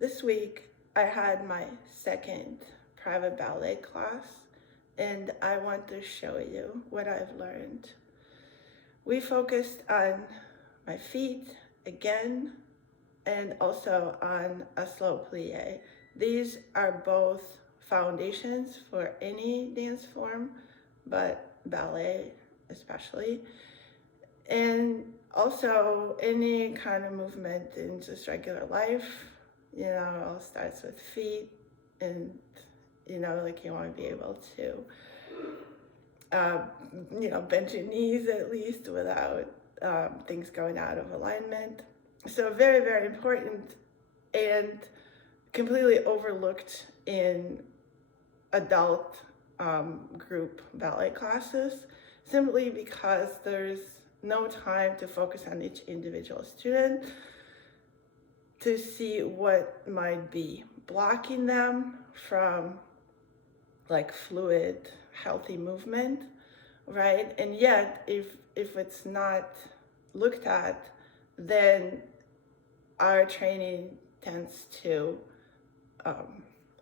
This week I had my second private ballet class and I want to show you what I've learned. We focused on my feet again and also on a slow plie. These are both foundations for any dance form, but ballet especially. And also any kind of movement in just regular life, you know, it all starts with feet and, you know, like you want to be able to, bend your knees at least without things going out of alignment. So very, very important and completely overlooked in adult group ballet classes simply because there's no time to focus on each individual student to see what might be blocking them from like fluid, healthy movement, right? And yet, if it's not looked at, then our training tends to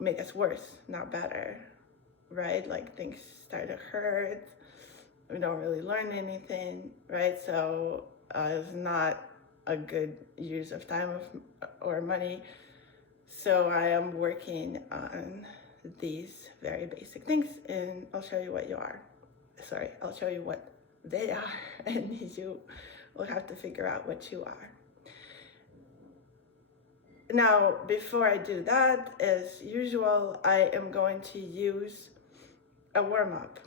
make us worse, not better, right? Like things start to hurt, we don't really learn anything, right? So it's not a good use of time or money. So I am working on these very basic things and I'll show you what I'll show you what they are and you will have to figure out what you are. Now, before I do that, as usual, I am going to use a warm-up.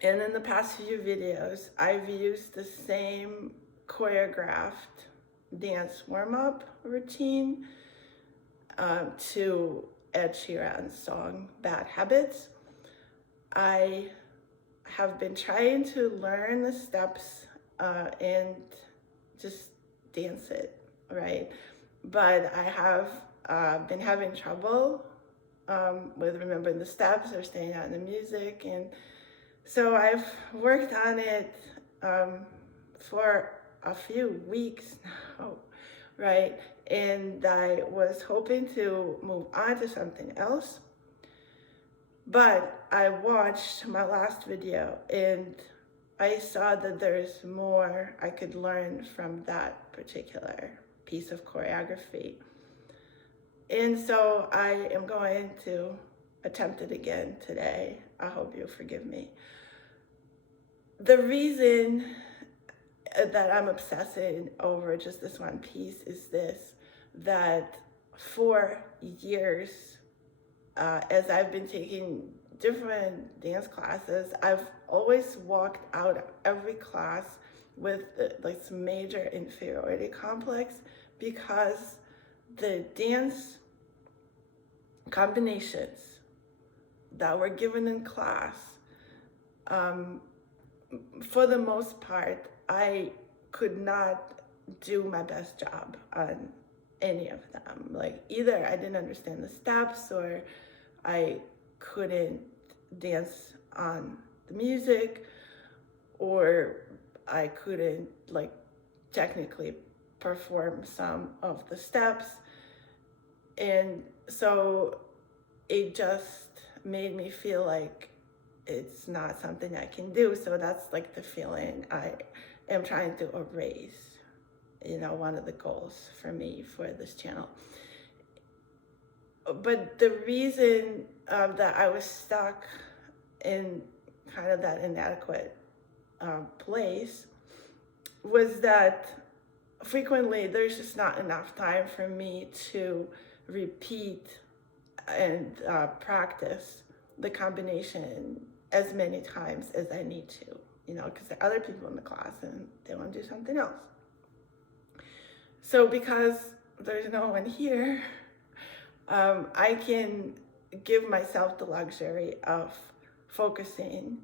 And in the past few videos, I've used the same choreographed dance warm-up routine to Ed Sheeran's song, Bad Habits. I have been trying to learn the steps and just dance it, right? But I have been having trouble with remembering the steps or staying on the music. And so I've worked on it for a few weeks now, right? And I was hoping to move on to something else. But I watched my last video and I saw that there's more I could learn from that particular piece of choreography. And so I am going to attempt it again today. I hope you'll forgive me. The reason that I'm obsessing over just this one piece is this, that for years, as I've been taking different dance classes, I've always walked out of every class with like some major inferiority complex because the dance combinations that were given in class, for the most part, I could not do my best job on any of them. Like either I didn't understand the steps or I couldn't dance on the music, or I couldn't like technically perform some of the steps. And so it just made me feel like it's not something I can do. So that's like the feeling I am trying to erase, you know, one of the goals for me for this channel. But the reason that I was stuck in kind of that inadequate place was that frequently there's just not enough time for me to repeat and practice the combination as many times as I need to, you know, because there are other people in the class and they want to do something else. So because there's no one here, I can give myself the luxury of focusing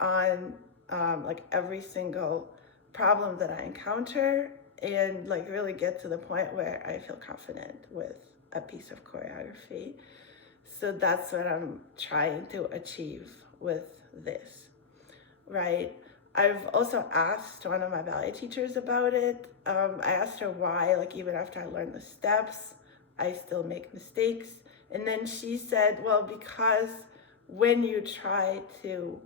on like every single problem that I encounter and like really get to the point where I feel confident with a piece of choreography. So that's what I'm trying to achieve with this, right? I've also asked one of my ballet teachers about it. I asked her why, like even after I learned the steps, I still make mistakes. And then she said, well, because when you try to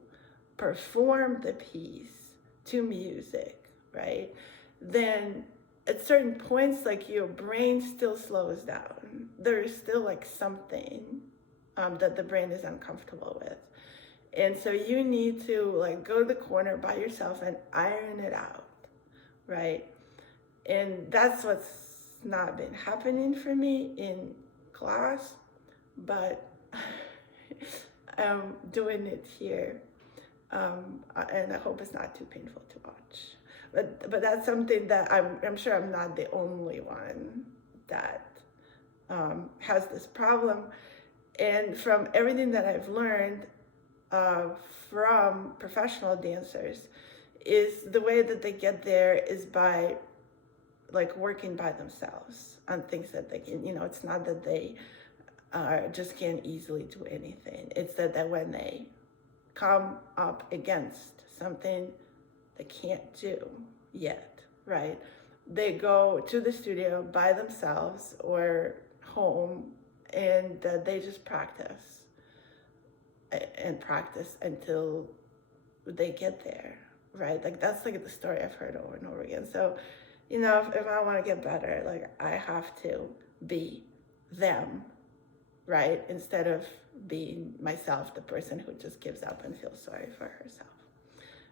perform the piece to music, right, then at certain points, like your brain still slows down. There's still like something that the brain is uncomfortable with. And so you need to like go to the corner by yourself and iron it out, right? And that's what's not been happening for me in class, but I'm doing it here. And I hope it's not too painful to watch. But that's something that I'm sure I'm not the only one that has this problem. And from everything that I've learned from professional dancers, is the way that they get there is by like working by themselves on things that they can, it's not that they just can't easily do anything. It's that when they come up against something they can't do yet, right? They go to the studio by themselves or home and they just practice and practice until they get there, right? Like that's like the story I've heard over and over again. So, if I want to get better, like I have to be them, right? Instead of being myself, the person who just gives up and feels sorry for herself.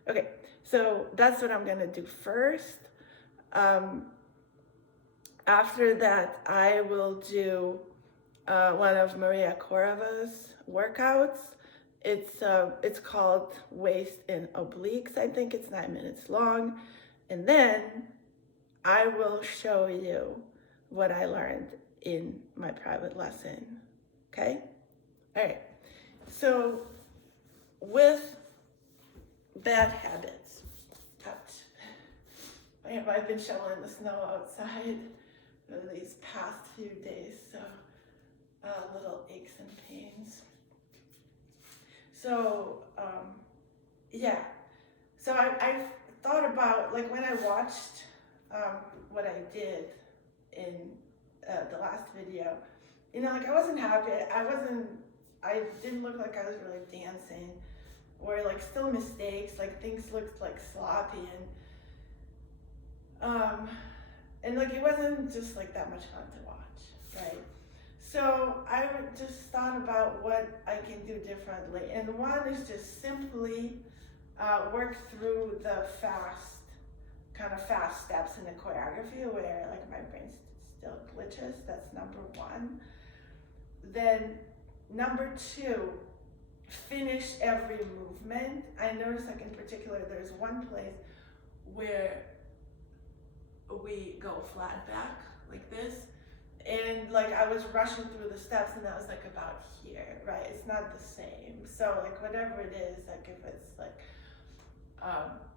Okay, so that's what I'm gonna do first. After that, I will do one of Maria Khoreva's workouts. It's called Waist in Obliques. I think it's 9 minutes long. And then I will show you what I learned in my private lesson, okay? All right, so with bad habits, I've been shoveling the snow outside for these past few days, so little aches and pains. So, so I've thought about, like when I watched what I did in the last video, like I wasn't happy. I didn't look like I was really dancing, or like still mistakes, like things looked like sloppy and like it wasn't just like that much fun to watch, right? So I just thought about what I can do differently. And one is just simply work through the fast steps in the choreography where like my brain still glitches. That's number one. Then number two, finish every movement. I noticed like in particular, there's one place where we go flat back like this. And like I was rushing through the steps and that was like about here, right? It's not the same. So like whatever it is, like if it's like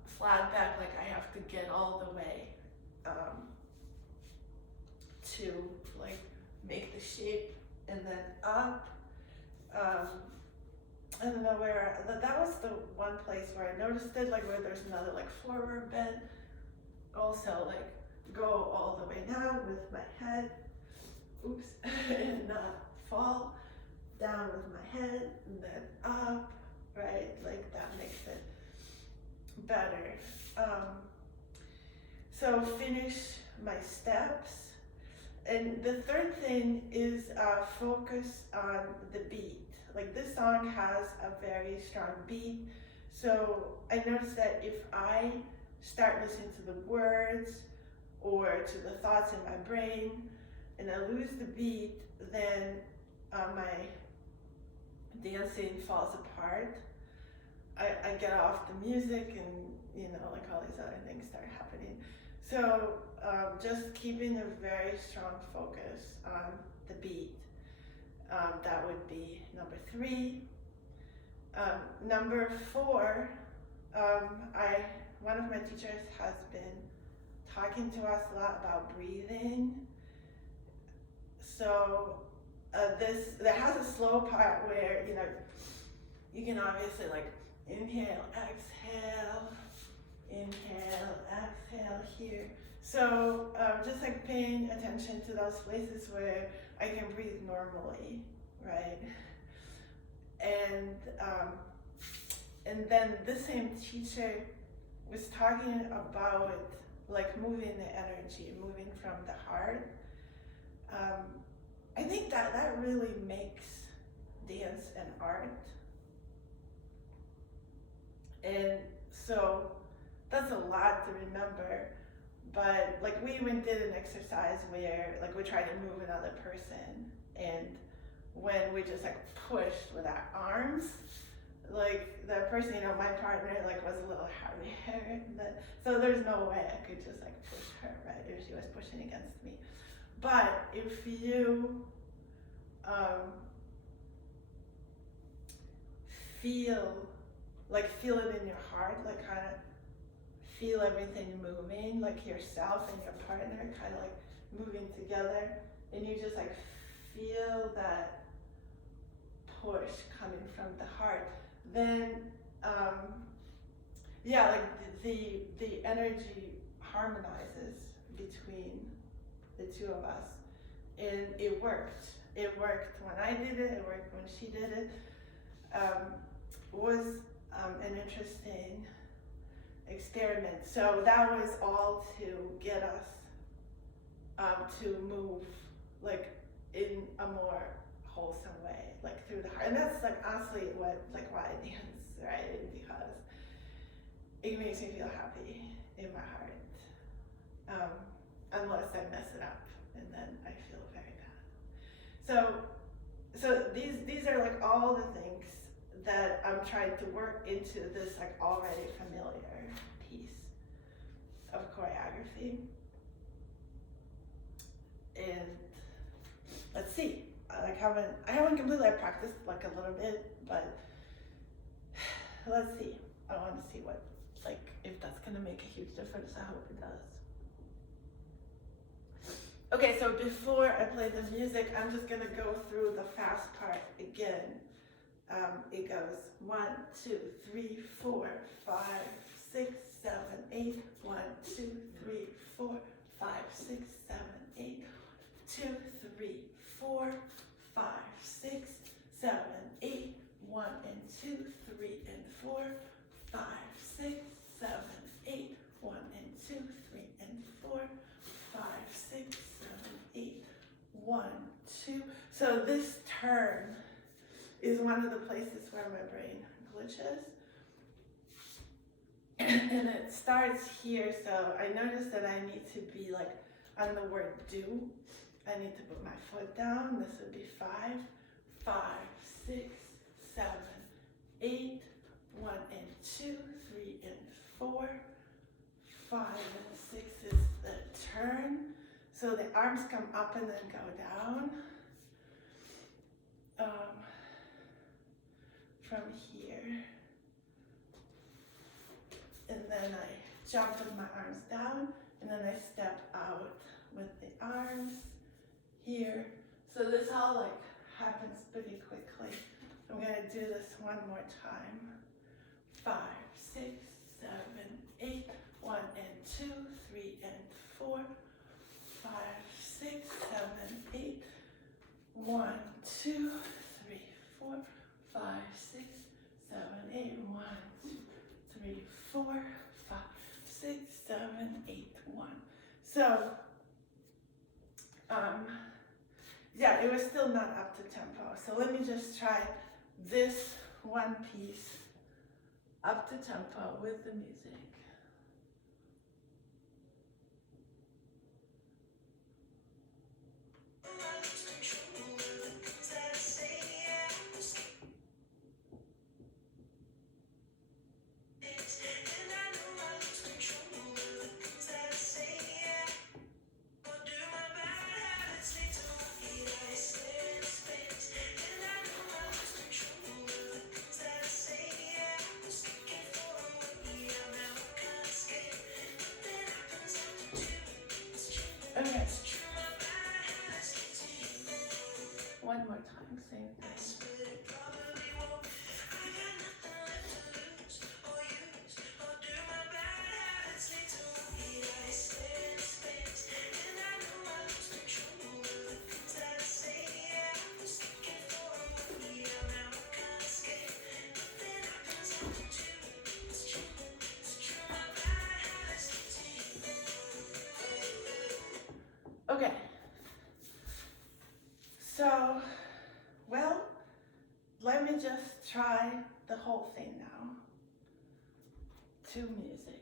flat back, like I have to get all the way to like make the shape and then up. I don't know where, that was the one place where I noticed it, like where there's another like forward bend. Also like go all the way down with my head. Oops, and not fall down with my head and then up, right? Like that makes it better. So finish my steps. And the third thing is focus on the beat. Like this song has a very strong beat. So I noticed that if I start listening to the words or to the thoughts in my brain, and I lose the beat, then my dancing falls apart. I get off the music and, like all these other things start happening. So just keeping a very strong focus on the beat. That would be number three. Number four, one of my teachers has been talking to us a lot about breathing. So that has a slow part where, you can obviously like inhale, exhale here. So just like paying attention to those places where I can breathe normally, right? And then this same teacher was talking about like moving the energy, moving from the heart. I think that really makes dance an art. And so that's a lot to remember, but like we even did an exercise where like we tried to move another person, and when we just like pushed with our arms, like that person, you know, my partner like was a little heavier, so there's no way I could just like push her, right, if she was pushing against me. But if you feel it in your heart, like kind of feel everything moving, like yourself and your partner kind of like moving together, and you just like feel that push coming from the heart, then yeah, like the energy harmonizes between the two of us, and it worked. It worked when I did it. It worked when she did it. Was an interesting experiment. So that was all to get us to move like in a more wholesome way, like through the heart. And that's like honestly why I dance, right? Because it makes me feel happy in my heart. Unless I mess it up, and then I feel very bad. So these are like all the things that I'm trying to work into this like already familiar piece of choreography. And let's see, I haven't completely practiced like a little bit, but let's see. I want to see what, like, if that's gonna make a huge difference. I hope it does. Okay, so before I play the music, I'm just gonna go through the fast part again. It goes 1, 2, 3, 4, 5, 6, 7, 8. 1, 2, 3, 4, 5, 6, 7, 8. 2, 3, 4, 5, 6, 7, 8. 1 and 2, 3 and 4, 5, 6, 7, 8. 1 and 2, 3 and 4, 5, 6, 7, 8. 1, 2. So this turn is one of the places where my brain glitches. And it starts here, so I noticed that I need to be like on the word do. I need to put my foot down. This would be 5, 5, 6, 7, 8. 1 and 2, 3 and 4, 5 and 6 is the turn. So the arms come up and then go down. From here. And then I jump with my arms down, and then I step out with the arms here. So this all like happens pretty quickly. I'm gonna do this one more time. 5, 6, 7, 8. 1 and 2, 3 and 4, 5, 6, 7, 8. 1, 2, 3, 4, 5, 6, 7, 8. 1, 2, 3, 4, 5, 6, 7, 8. 1. So, yeah, it was still not up to tempo. So let me just try this one piece up to tempo with the music. Okay. One more time, same thing. gonna just try the whole thing now to music.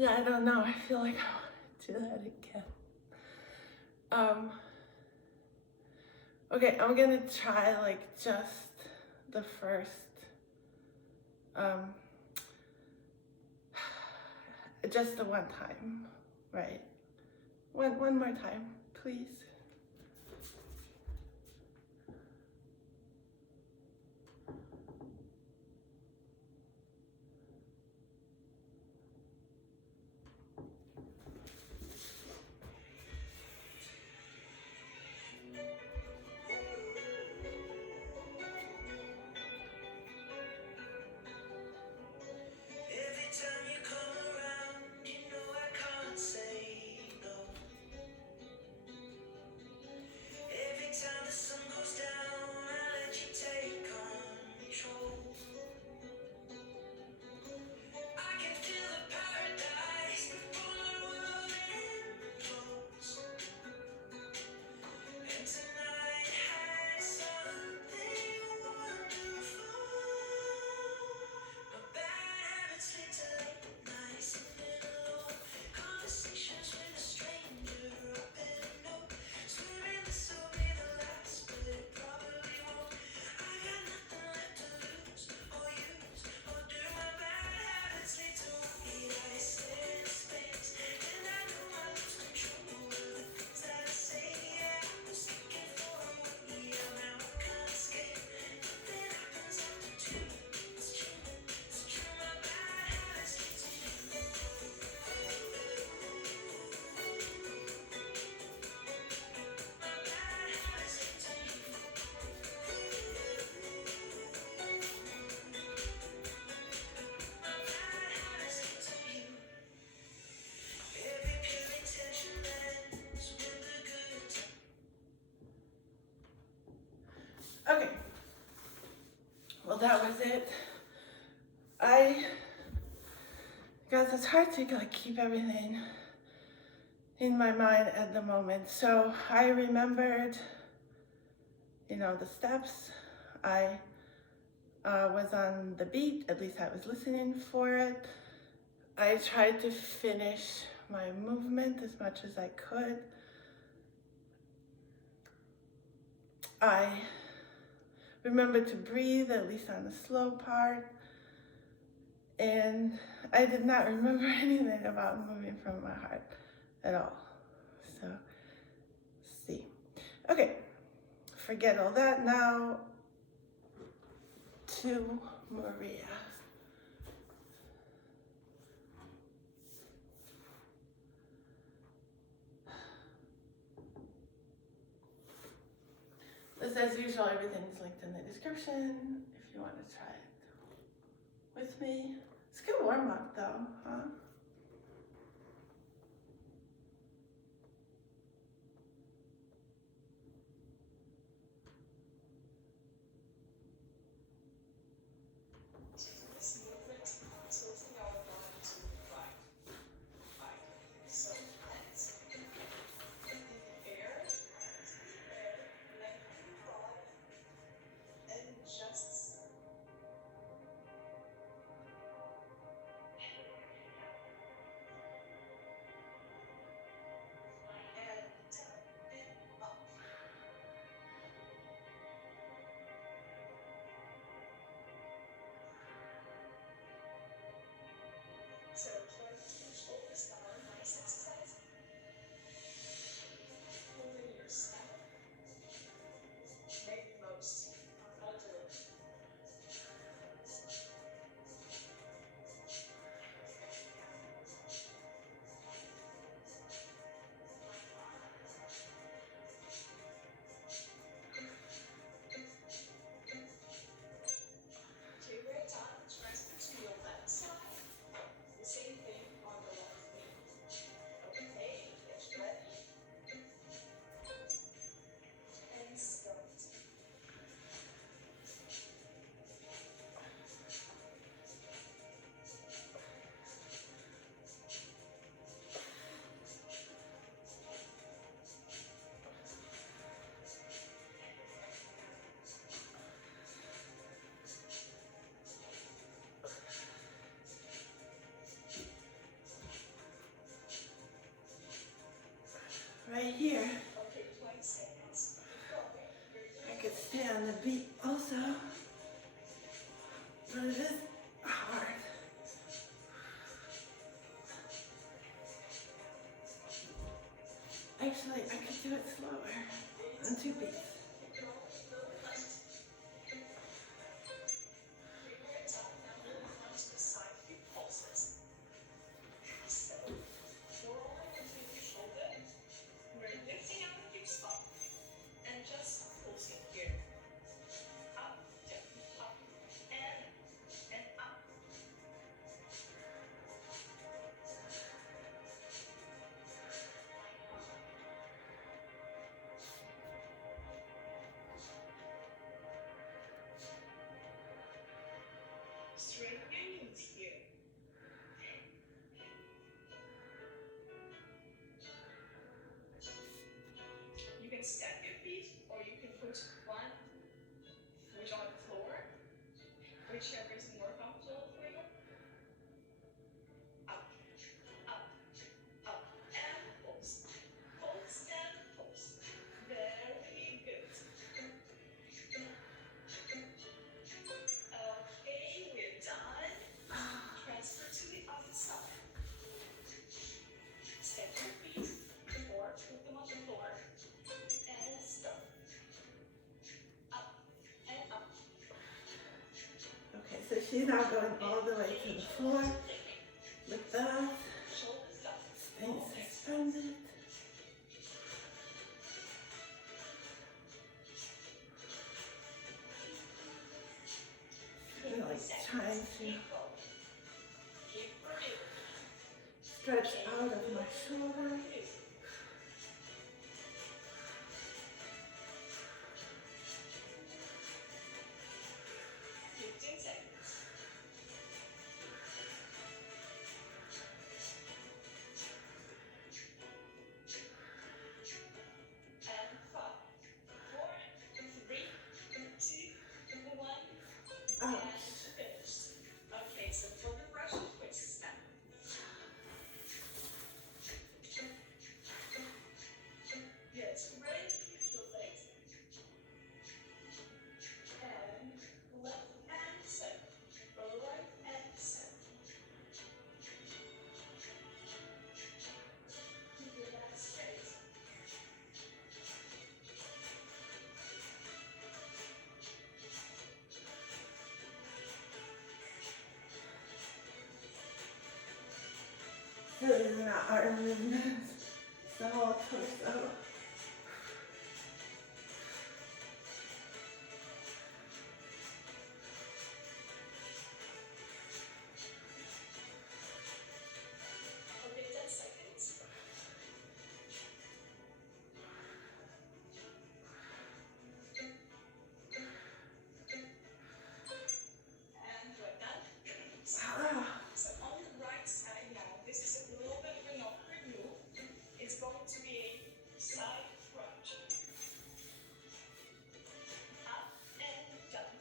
Yeah, I don't know. I feel like I want to do that again. Okay, I'm gonna try like just the first, just the one time, right? One more time, please. it. Guys, it's hard to like keep everything in my mind at the moment. So I remembered, you know, the steps. I was on the beat, at least I was listening for it. I tried to finish my movement as much as I could. I remembered to breathe, at least on the slow part. And I did not remember anything about moving from my heart at all. So, see. Okay, forget all that now to Maria. As usual, everything's linked in the description if you want to try it with me. It's a good warm up though, huh? So try to keep shoulders down, nice exercise. Holding your step. Make the most. I'll do it. Okay, we're done. Transfer to your left side. The same thing on the left knee. Okay, get ready. And start. Right here, Okay, 20 seconds. I could stay on the beat also, but it is hard. Actually, I could do it slower on 2 beats. Straighten your knees here. You can stack your feet, or you can put one foot on the floor, whichever is more comfortable for you. Up, up, up, and pulse. Pulse and pulse. Very good. Okay, we're done. Transfer to the other side. Step your feet, or put them on the floor, and start. Up and up. Okay, so she's now going all the way to the floor with that, Shoulders down. staying suspended. And like trying to Keep going. Keep breathing. stretch out of my shoulder. 15 seconds. Feeling that arm movements, the whole torso. Okay, 10 seconds. And we're done. Ah, So on the right side now, this is a little bit of an awkward move. It's going to be a side crunch. Up and down.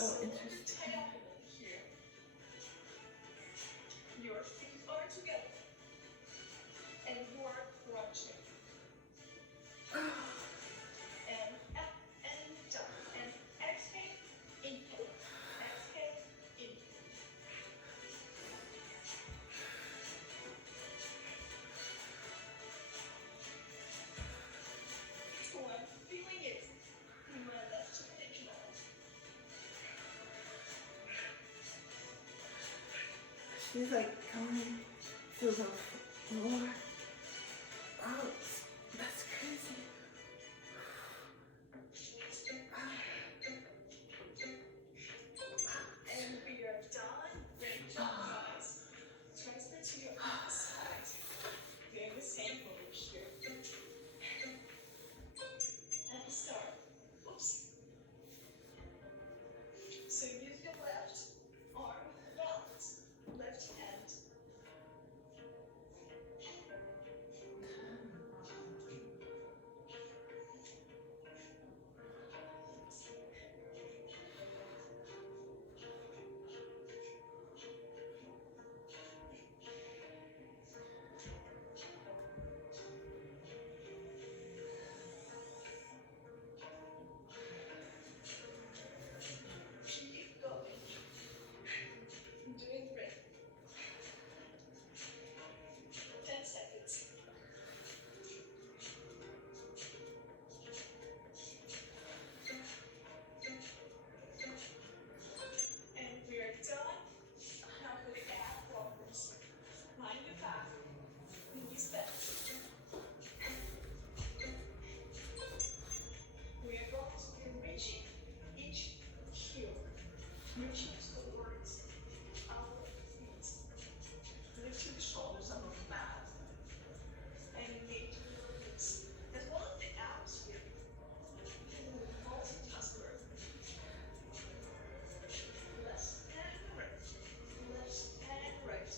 oh, So interesting. diagonal here. Your feet are together. And you are crunching. And up and down. And exhale, inhale. Exhale, inhale. So I'm feeling it in my left leg now. She's like going to the floor. Oh, that's crazy. And we are done. Reach your thighs. Transfer to your other side. Doing the same move here. And start. Oops. So use your left arm balance. Left hand. Keep going. Doing great. 10 seconds. And we are done. Now for the ab walkers. Line your back. Knees bent. We are going to be reaching each heel. Reaching towards our feet. Lift your shoulders above the mat. And engage your release. As well as the abs here. Multitasker. Left and right. Left and right.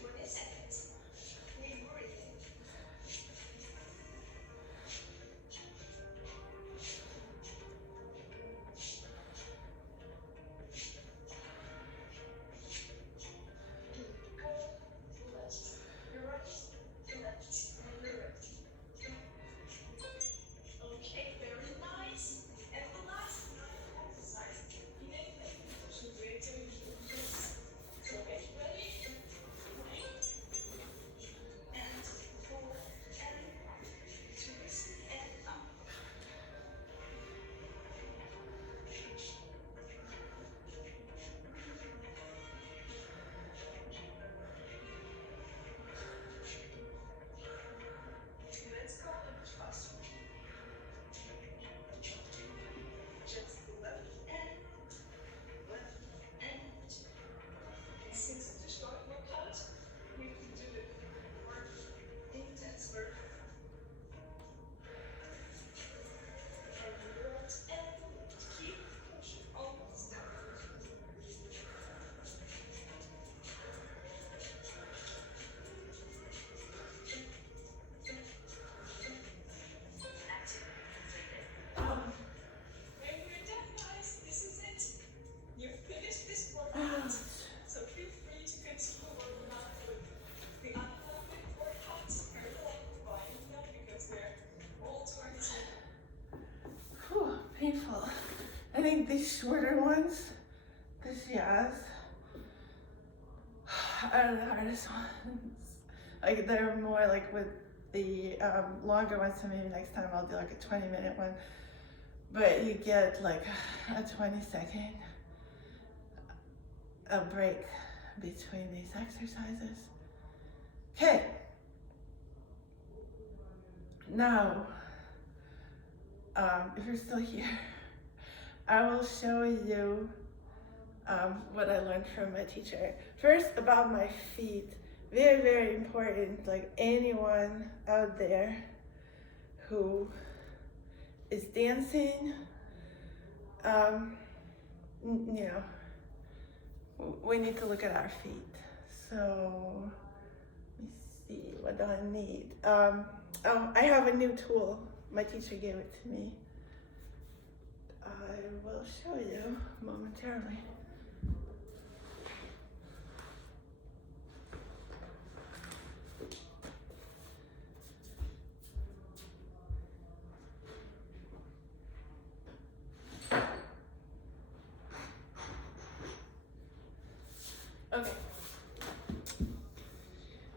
20 seconds. Keep breathing. Go left, your right, left, and your right. Okay, very nice. And the last exercise, in anything, should we do this? So get ready, right, and forward, and up, twist, and up. Let's go and trust me. Just left and left and. Since it's a short workout, we can do it more intense work. And right and left. Keep pushing almost down. When we're done, guys, this is it. You've finished this workout. So feel free to continue working out with the unhealthy workouts. I really like combining them because they're all towards you. Whew, painful. I think these shorter ones, the jazz, are the hardest ones. Like they're more like with the longer ones, so maybe next time I'll do like a 20-minute one. But you get like a 20-second a break between these exercises. Okay. Now, if you're still here, I will show you what I learned from my teacher. First, about my feet. Very, very important. Like anyone out there who is dancing, you know, we need to look at our feet. So, let me see, what do I need? Oh, I have a new tool. My teacher gave it to me. I will show you momentarily. Okay.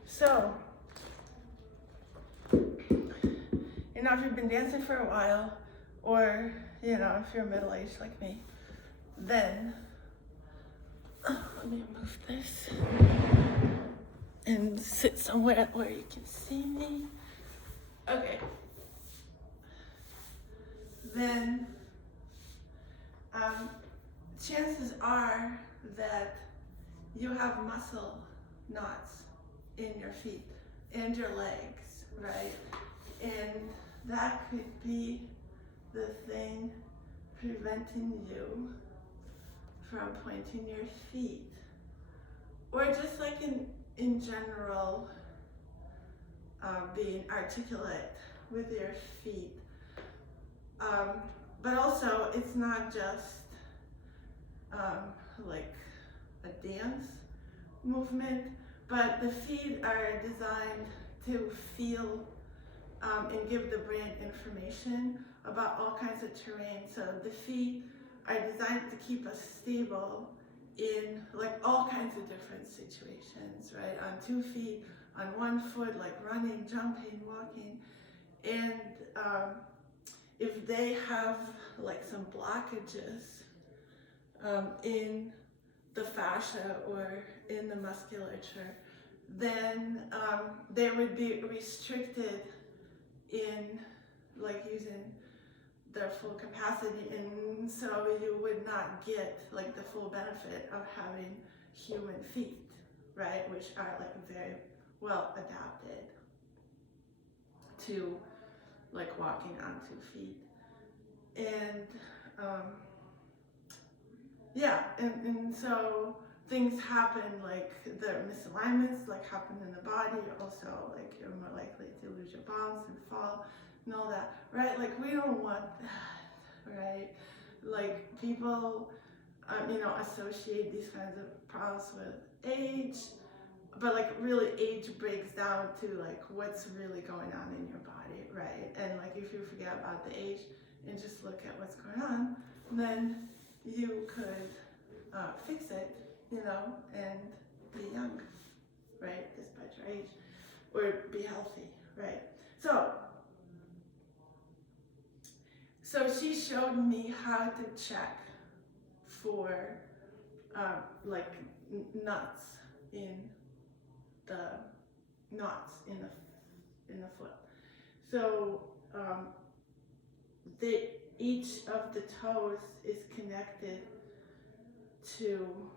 So, if you've been dancing for a while, or, if you're middle-aged like me, then, let me move this and sit somewhere where you can see me. Okay. Then, chances are that you have muscle knots in your feet and your legs, right? And that could be the thing preventing you from pointing your feet. Or just like in general, being articulate with your feet. But also, it's not just like a dance movement, but the feet are designed to feel and give the brain information about all kinds of terrain. So the feet are designed to keep us stable in like all kinds of different situations, right? On 2 feet, on 1 foot, like running, jumping, walking. And if they have like some blockages in the fascia or in the musculature, then they would be restricted in like using their full capacity, and so you would not get like the full benefit of having human feet, right? Which are like very well adapted to like walking on 2 feet. And and so things happen, like the misalignments like happen in the body. Also, like you're more likely to lose your balance and fall and all that, right? Like we don't want that, right? Like people, associate these kinds of problems with age, but like really age breaks down to like what's really going on in your body, right? And like if you forget about the age and just look at what's going on, then you could fix it, and be young, right? Despite your age, or be healthy, right? So she showed me how to check for like knots in the foot. So each of the toes is connected to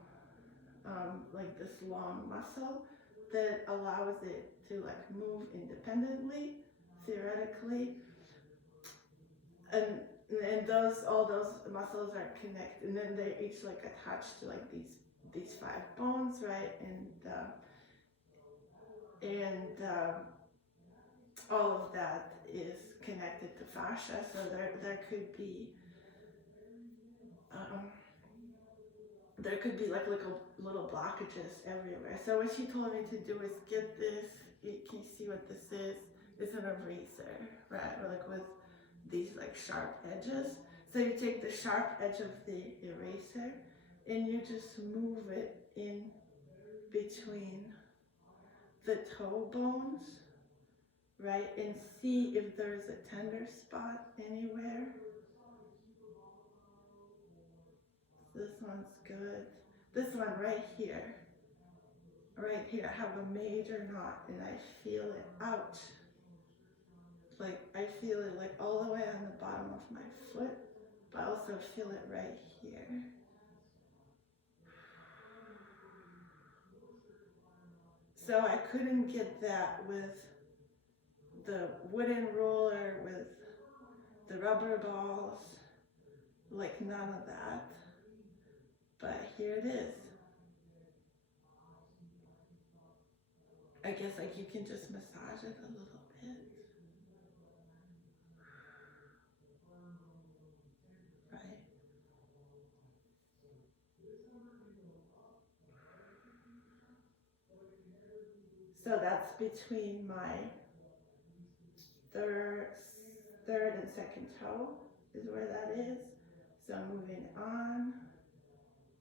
like this long muscle that allows it to like move independently, theoretically, and all those muscles are connected, and then they're each like attached to like these 5 bones, right? And all of that is connected to fascia. So there could be like little blockages everywhere. So what she told me to do is get this. Can you see what this is? It's an eraser, right? Or like with these like sharp edges. So you take the sharp edge of the eraser and you just move it in between the toe bones, right? And see if there's a tender spot anywhere. This one's good. this one right here, I have a major knot and I feel it out. Like I feel it like all the way on the bottom of my foot, but I also feel it right here. So I couldn't get that with the wooden roller, with the rubber balls, like none of that. But here it is. I guess like you can just massage it a little bit. Right? So that's between my third and second toe is where that is. So moving on.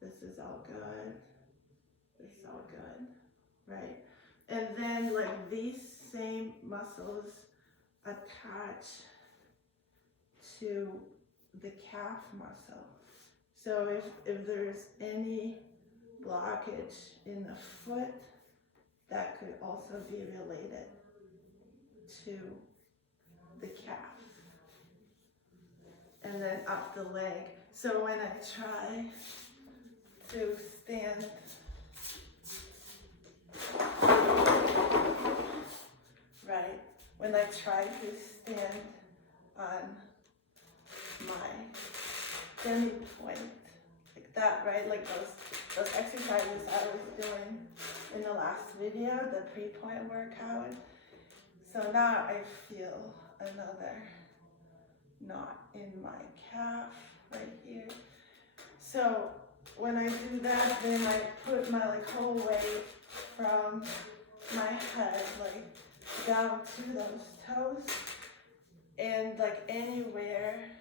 This is all good. This is all good. Right? And then like these same muscles attach to the calf muscle. So if there's any blockage in the foot, that could also be related to the calf. And then up the leg. So when I try to stand, right, when I try to stand on my demi point, like that, right, like those exercises I was doing in the last video, the pre-point workout. So now I feel another knot in my calf right here. So when I do that, then I put my like whole weight from my head like down to those toes, and like anywhere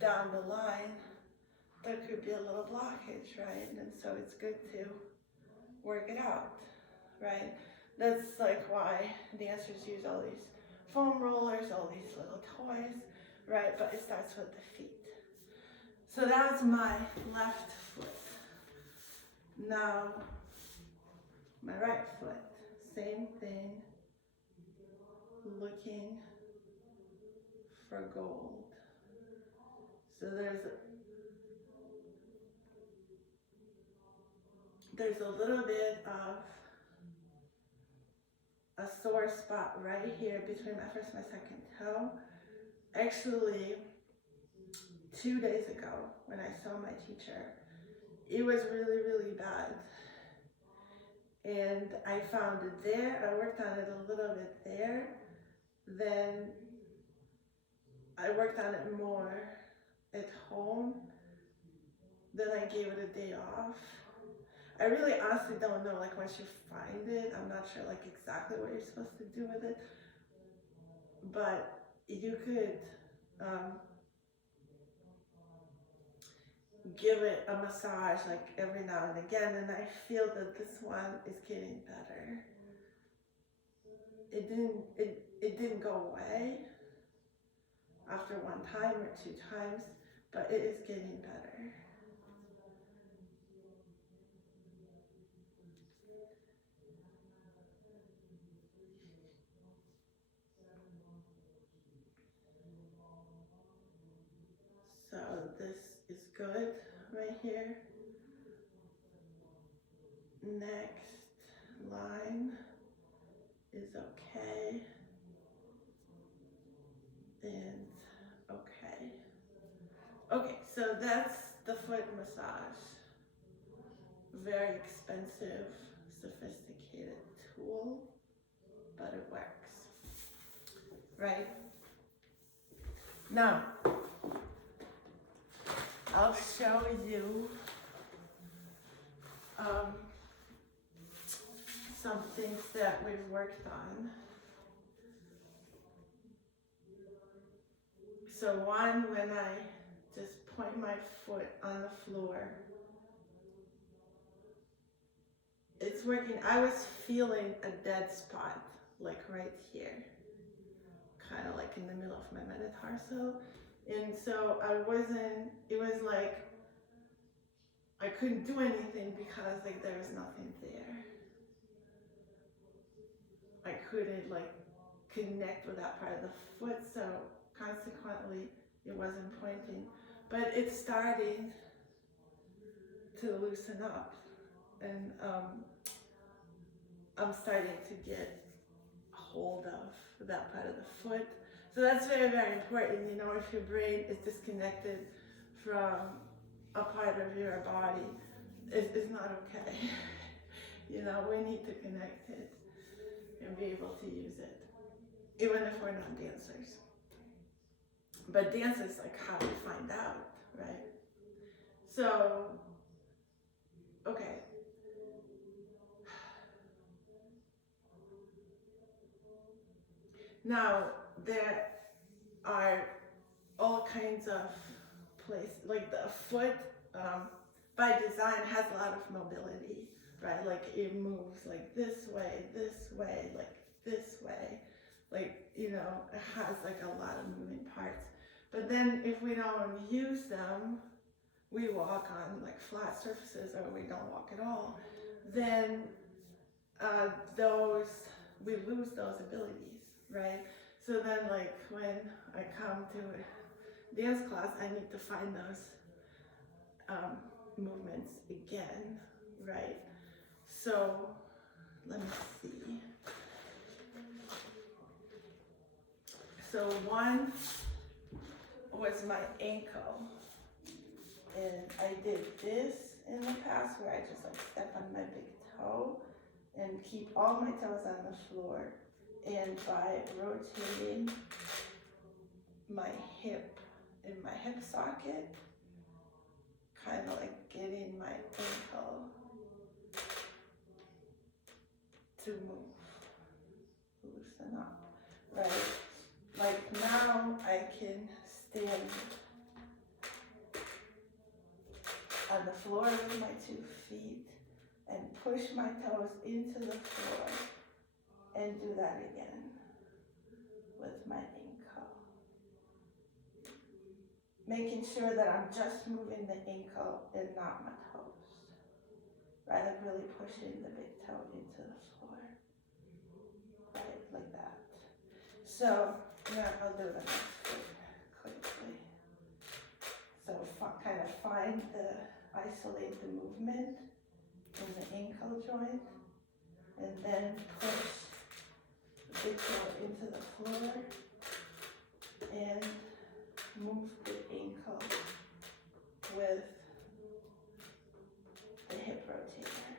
down the line there could be a little blockage, right? And so it's good to work it out, right? That's like why dancers use all these foam rollers, all these little toys, right? But it starts with the feet. So that was my left foot. Now, my right foot, same thing, looking for gold. So there's a little bit of a sore spot right here between my first and my second toe. Actually, 2 days ago when I saw my teacher, it was really, really bad. And I found it there, I worked on it a little bit there, then I worked on it more at home, then I gave it a day off. I really honestly don't know, like once you find it, I'm not sure like exactly what you're supposed to do with it, but you could give it a massage like every now and again, and I feel that this one is getting better. It didn't go away after one time or 2 times, but it is getting better. So this is good right here. Next line is okay. And okay. Okay, so that's the foot massage. Very expensive, sophisticated tool, but it works. Right? Now, I'll show you some things that we've worked on. So one, when I just point my foot on the floor, it's working. I was feeling a dead spot, like right here, kind of like in the middle of my metatarsal. And so it was like, I couldn't do anything because like there was nothing there. I couldn't like connect with that part of the foot, so consequently it wasn't pointing. But it's starting to loosen up, and I'm starting to get a hold of that part of the foot. So that's very, very important. You know, if your brain is disconnected from a part of your body, it's not okay. You know, we need to connect it and be able to use it, even if we're not dancers. But dance is like how we find out, right? So, okay. Now, there are all kinds of places, like the foot by design has a lot of mobility, right? Like it moves like this way, like this way. Like, you know, it has like a lot of moving parts. But then if we don't use them, we walk on like flat surfaces or we don't walk at all, then we lose those abilities, right? So then like when I come to dance class, I need to find those movements again, right? So let me see. So one was my ankle, and I did this in the past where I just like step on my big toe and keep all my toes on the floor, and by rotating my hip in my hip socket, kind of like getting my ankle to move, loosen up, right? Like now I can stand on the floor with my 2 feet and push my toes into the floor and do that again with my ankle. Making sure that I'm just moving the ankle and not my toes. Right, like really pushing the big toe into the floor. Right, like that. So, yeah, I'll do the next foot quickly. So kind of isolate the movement in the ankle joint, and then push the big toe into the floor and move the ankle with the hip rotator.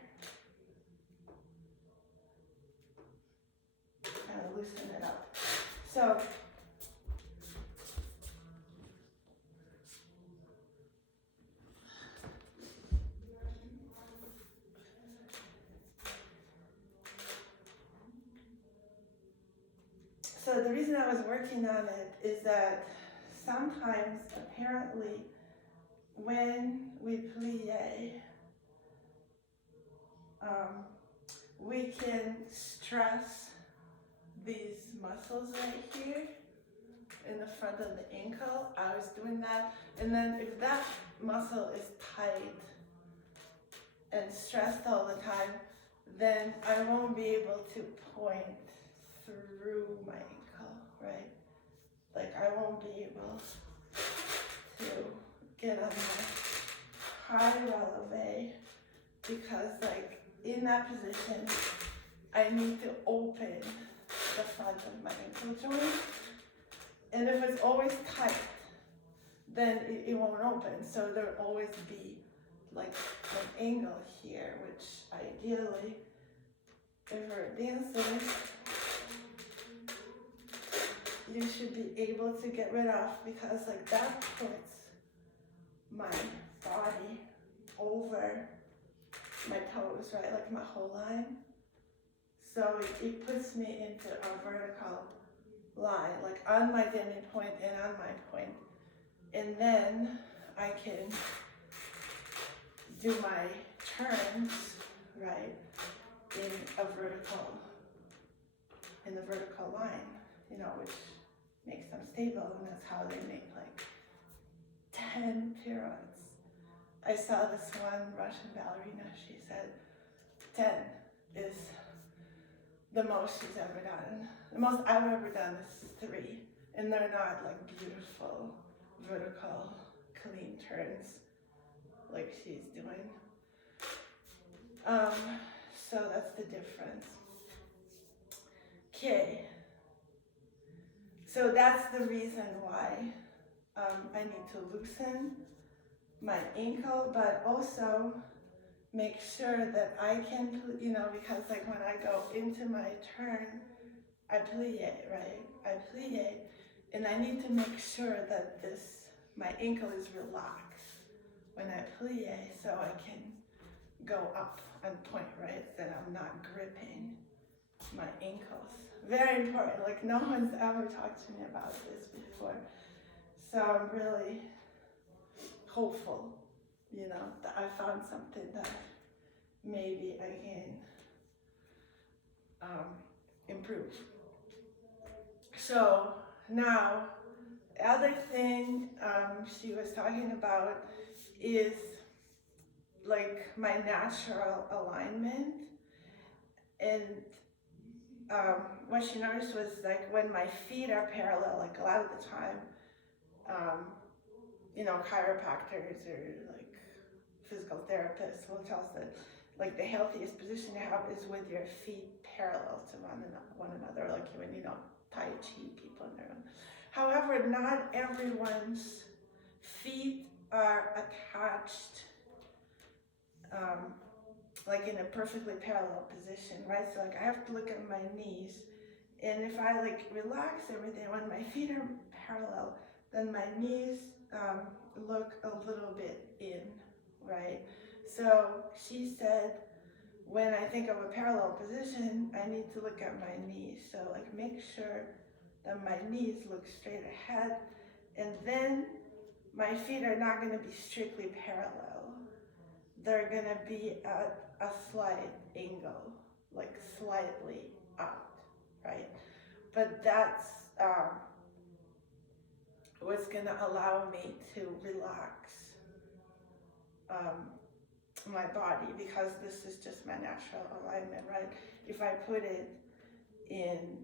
Kind of loosen it up. So the reason I was working on it is that sometimes, apparently, when we plie, we can stress these muscles right here in the front of the ankle. I was doing that, and then if that muscle is tight and stressed all the time, then I won't be able to point through my ankle, right? Like I won't be able to get on the high releve, because like in that position, I need to open the front of my ankle joint. And if it's always tight, then it won't open. So there'll always be like an angle here, which ideally, if we're dancing, you should be able to get rid of, because like that puts my body over my toes, right? Like my whole line. So it puts me into a vertical line, like on my bending point and on my point. And then I can do my turns, right, in the vertical line, you know, which makes them stable, and that's how they make like 10 pirouettes I saw this one Russian ballerina, she said 10 is the most she's ever done. The most I've ever done is 3, and they're not like beautiful, vertical, clean turns like she's doing. So that's the difference. Okay. So that's the reason why I need to loosen my ankle, but also make sure that I can, because like when I go into my turn, I plie, right? I plie, and I need to make sure that my ankle is relaxed when I plie, so I can go up and point, right? That I'm not gripping my ankles. Very important, like no one's ever talked to me about this before. So I'm really hopeful, that I found something that maybe I can improve. So now, the other thing she was talking about is like my natural alignment. And what she noticed was like when my feet are parallel, like a lot of the time, chiropractors or like physical therapists will tell us that like the healthiest position to have is with your feet parallel to one another, like when Tai Chi people in their own. However, not everyone's feet are attached like in a perfectly parallel position, right? So like I have to look at my knees, and if I like relax everything, when my feet are parallel, then my knees look a little bit in, right? So she said, when I think of a parallel position, I need to look at my knees. So like make sure that my knees look straight ahead, and then my feet are not going to be strictly parallel. They're going to be at a slight angle, like slightly out, right? But that's what's going to allow me to relax my body, because this is just my natural alignment, right? If I put it in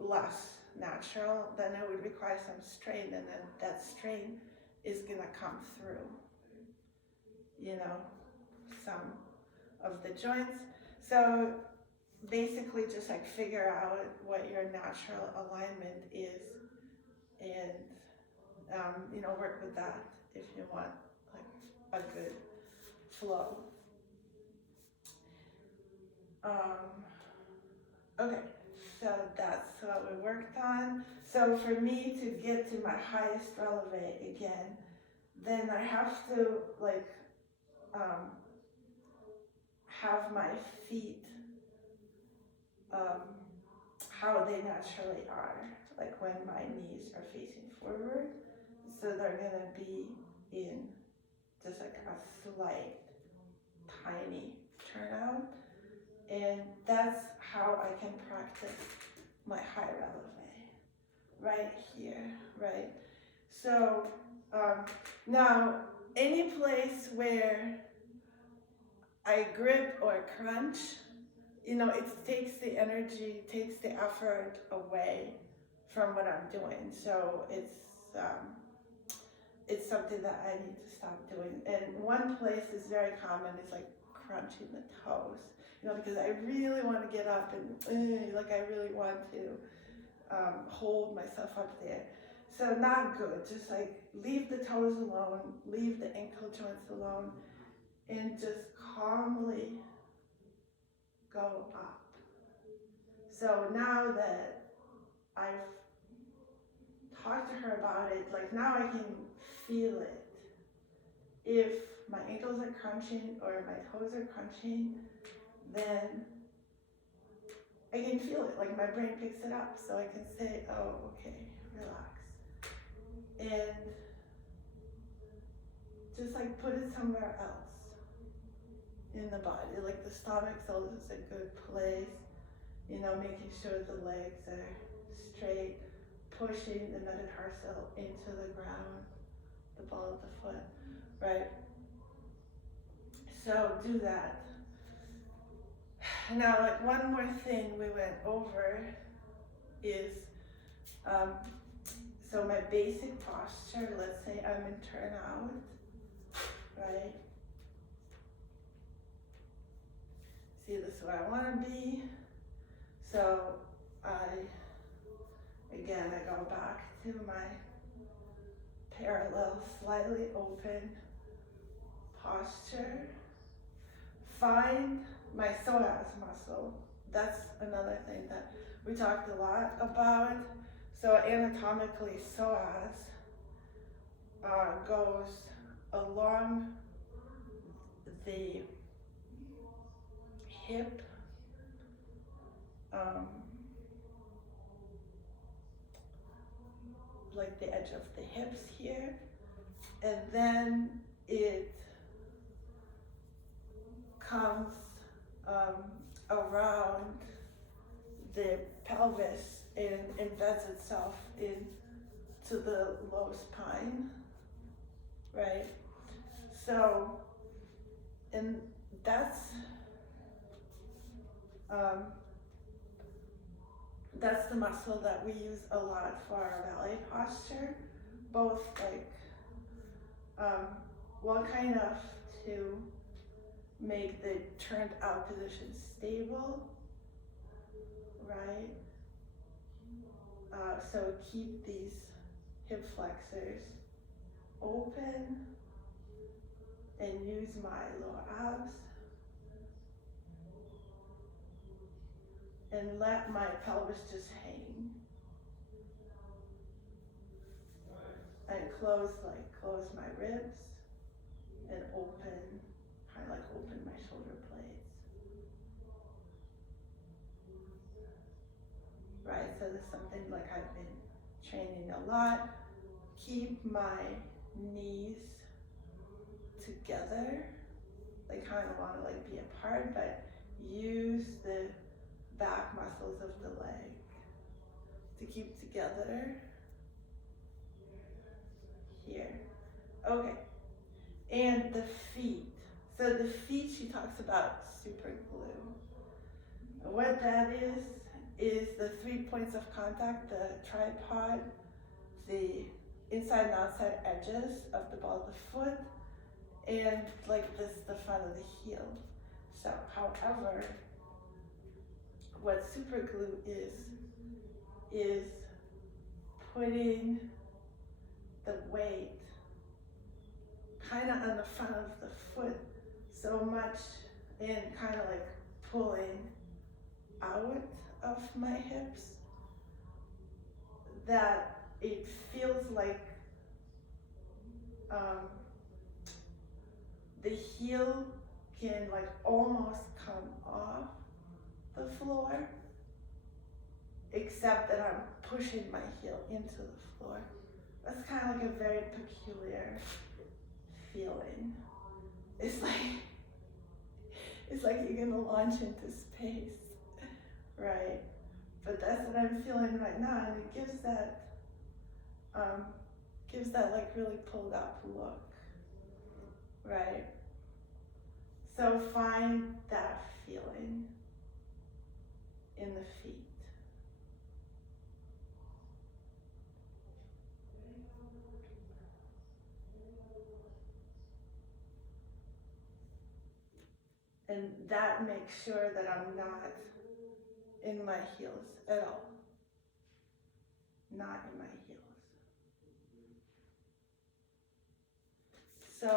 less natural, then it would require some strain, and then that strain is going to come through, some of the joints. So basically just like figure out what your natural alignment is, and work with that if you want like a good flow. Okay, so that's what we worked on. So for me to get to my highest releve again, then I have to like have my feet how they naturally are, like when my knees are facing forward. So they're gonna be in just like a slight, tiny turnout. And that's how I can practice my high releve, right here, right? So now, any place where I grip or crunch, it takes the energy, takes the effort away from what I'm doing. So it's something that I need to stop doing. And one place is very common is like crunching the toes, because I really want to get up and like I really want to hold myself up there. So not good. Just like leave the toes alone, leave the ankle joints alone, and just calmly go up. So now that I've talked to her about it, like now I can feel it. If my ankles are crunching or my toes are crunching, then I can feel it, like my brain picks it up, so I can say, oh, okay, relax. And just like put it somewhere else in the body, like the stomach's always a good place, making sure the legs are straight, pushing the metatarsal into the ground, the ball of the foot, right? So do that. Now, like one more thing we went over is, so my basic posture, let's say I'm in turnout, right? See, this is where I want to be. So again, I go back to my parallel, slightly open posture. Find my psoas muscle. That's another thing that we talked a lot about. So anatomically, psoas goes along the hip, like the edge of the hips here, and then it comes around the pelvis and embeds itself into the low spine, right? So, and that's the muscle that we use a lot for our ballet posture, both like, well, kind of to make the turned out position stable, right? So keep these hip flexors open and use my lower abs and let my pelvis just hang and close my ribs and open, kind of like open my shoulder blades. Right, so this is something like I've been training a lot. Keep my knees together. They kind of want to like be apart, but use the back muscles of the leg to keep together here. Okay, and the feet. So the feet, she talks about super glue. What that is the 3 points of contact, the tripod, the inside and outside edges of the ball of the foot, and like this, the front of the heel. So, however, what super glue is putting the weight kind of on the front of the foot so much and kind of like pulling out of my hips that it feels like the heel can like almost come off the floor, except that I'm pushing my heel into the floor. That's kind of like a very peculiar feeling. It's like you're gonna launch into space, right? But that's what I'm feeling right now, and it gives that like really pulled up look, right? So find that feeling in the feet. And that makes sure that I'm not in my heels at all. Not in my heels. So,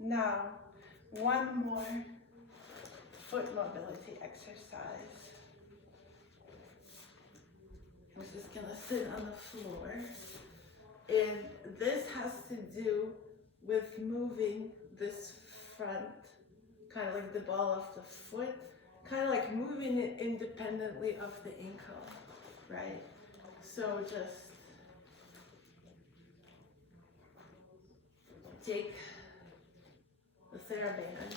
now, one more foot mobility exercise. I'm just gonna sit on the floor. And this has to do with moving this front, kind of like the ball of the foot, kind of like moving it independently of the ankle, right? So just take the TheraBand,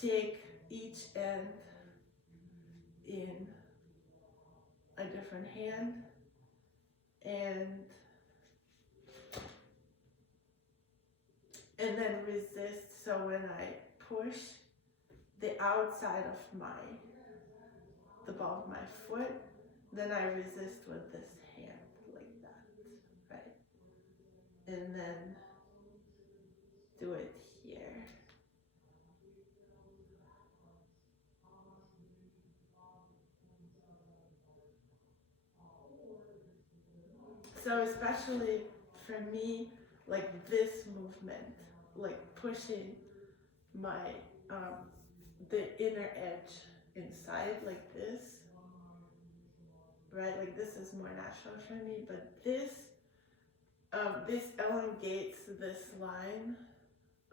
take each end in a different hand, and and then resist. So when I push the outside of the ball of my foot, then I resist with this hand like that, right? And then do it here. So especially for me, like this movement, like pushing my the inner edge inside like this, right? Like this is more natural for me, but this elongates this line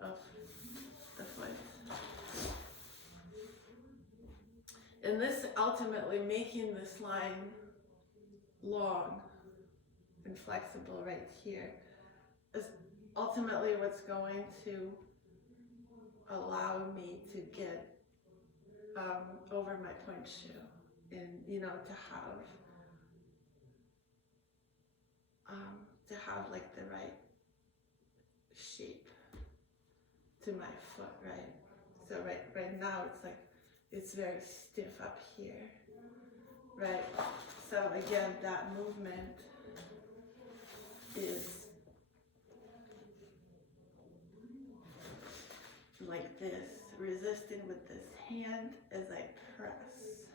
of the foot. And this ultimately making this line long and flexible right here is ultimately what's going to allow me to get over my point shoe and, you know, to have like the right shape to my foot, right? So right now it's like, it's very stiff up here, right? So again, that movement is like this, resisting with this hand as I press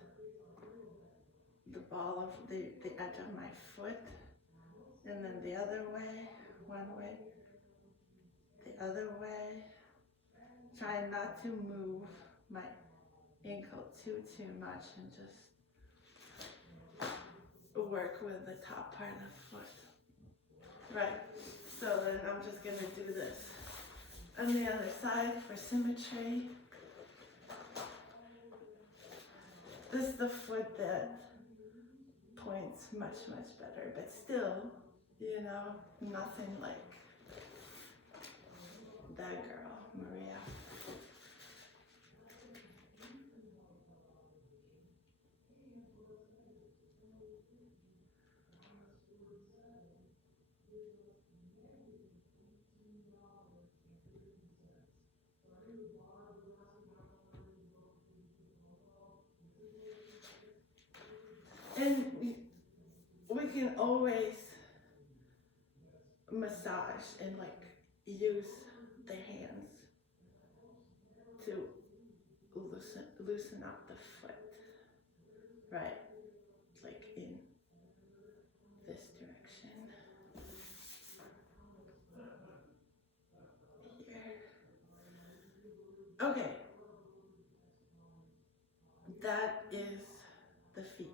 the ball of the edge of my foot, and then the other way, one way, the other way. Trying not to move my ankle too much and just work with the top part of the foot. Right, so then I'm just gonna do this on the other side for symmetry. This is the foot that points much better, but still, you know, nothing like that girl, Maria. And we can always massage and like use the hands to loosen up the foot, right? Like in this direction. Here. Okay. That is the feet.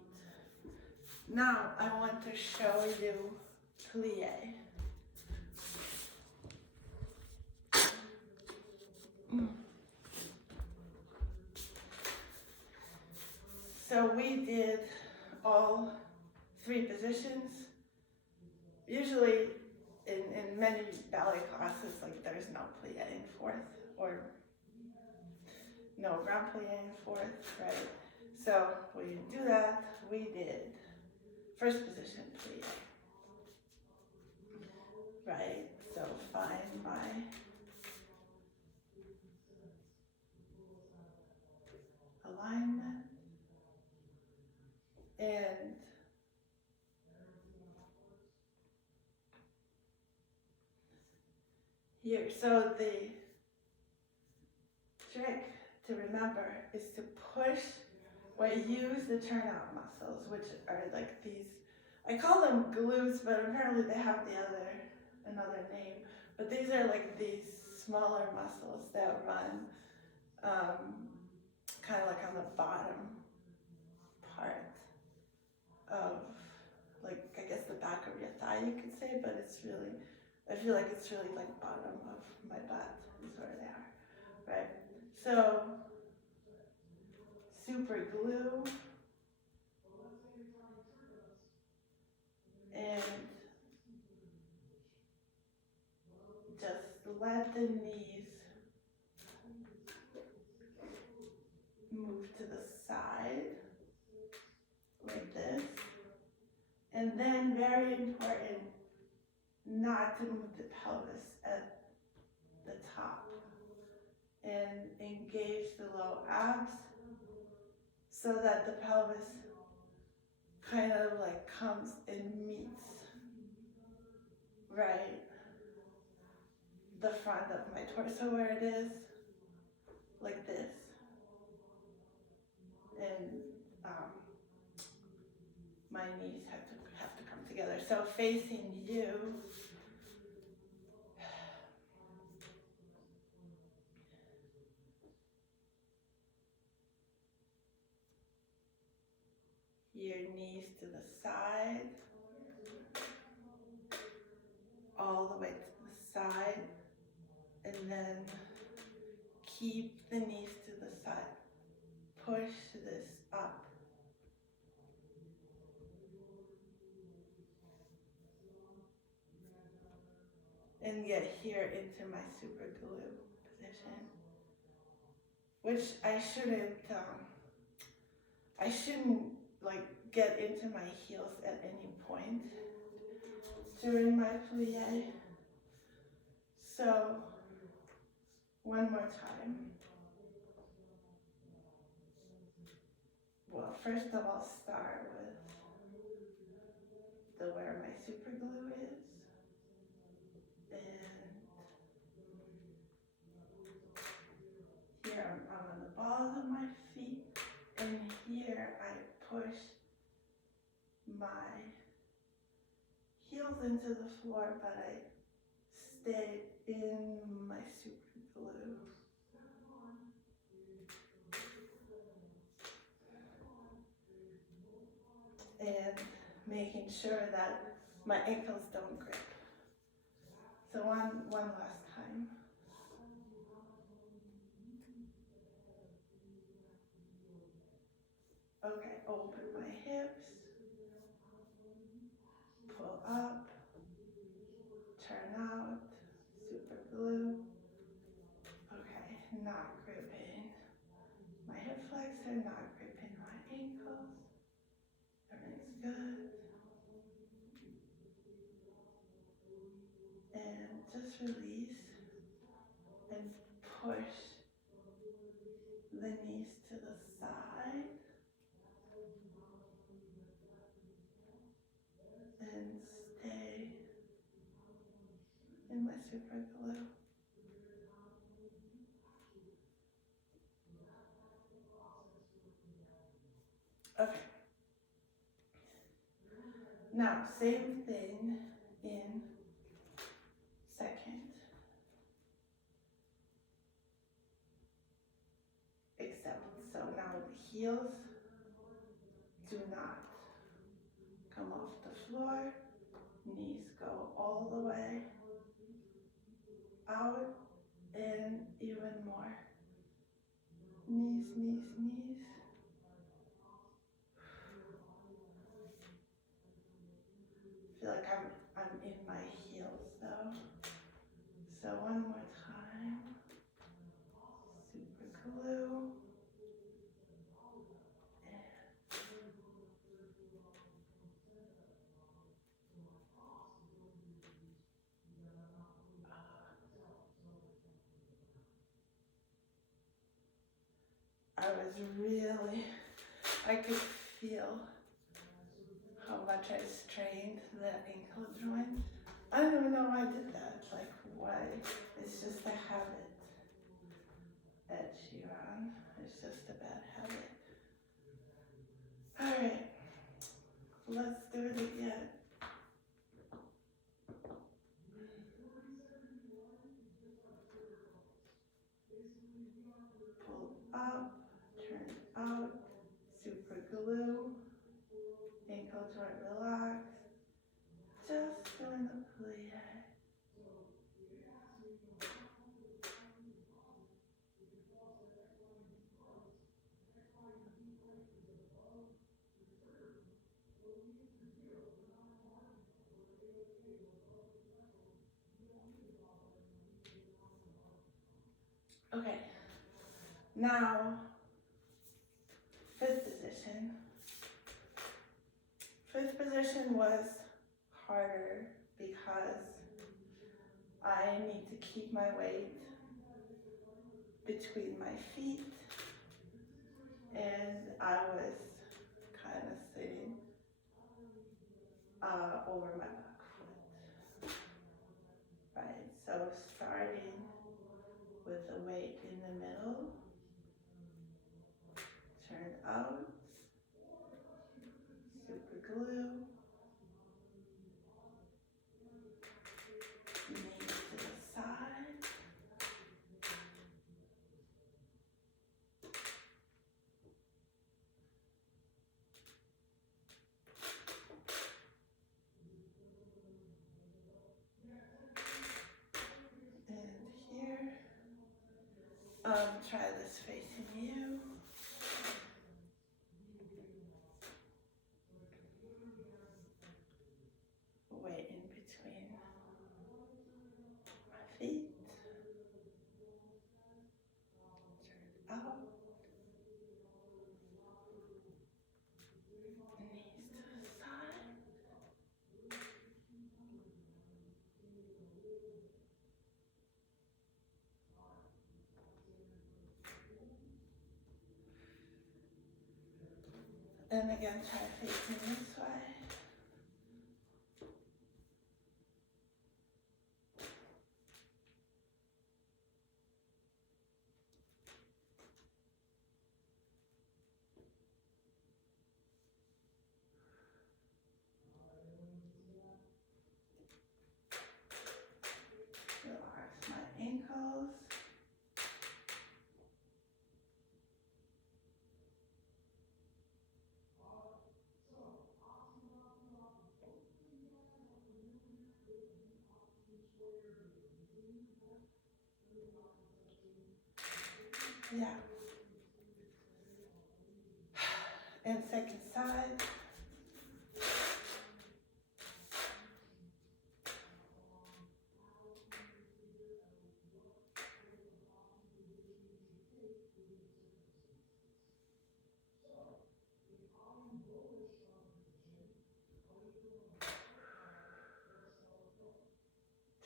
Now I want to show you plie. So we did all 3 positions. Usually in many ballet classes, like there's no plie in 4th or no grand plie in 4th, right? So we didn't do that. We did first position plie, right? So find my alignment and here. So the trick to remember is to push, use the turnout muscles, which are like these, I call them glutes, but apparently they have another name. But these are like these smaller muscles that run kind of like on the bottom part of, like, I guess the back of your thigh, you could say, but it's really, I feel like it's really like bottom of my butt is where they are, right? So, super glue, and just let the knees move to the side, like this. And then, very important, not to move the pelvis the top and engage the low abs so that the pelvis kind of like comes and meets right the front of my torso where it is, like this. And my knees have to come together. So facing you, your knees to the side, all the way to the side, and then keep the knees to the side. Push this up. And get here into my super glue position, which I shouldn't like get into my heels at any point during my plie. So one more time. Well, first of all, start with where my super glue is. And here I'm on the balls of my feet. And here I push my heels into the floor, but I stay in my super glue. And making sure that my ankles don't grip. So one last time. Okay, open my hips, pull up, turn out, super glue. Okay, not gripping my hip flexor, not gripping my ankles. Everything's good. And just release and push the knees to the side. And stay in my super glue. Okay. Now, same thing in second. Except, so now the heels do not come off the floor. Knees go all the way out and even more. Knees, knees, knees. I feel like I'm in my heels though. So one more time. Super glue. I could feel how much I strained the ankle joint. I don't even know why I did that. Like, why? It's just a habit at Chiron. It's just a bad habit. All right, let's do it again. Pull up, turn out, super glue, ankle joint relax. Just doing the plie. Okay, now fifth position. Fifth position was harder because I need to keep my weight between my feet, and I was kind of sitting over my back foot. Right, so starting with the weight in the middle, turn out, super glue, knees to the side, and here, try this facing you. Weight in between my feet, turn out, knees to the side, and again try facing this way. Relax my ankles. Yeah. And second side.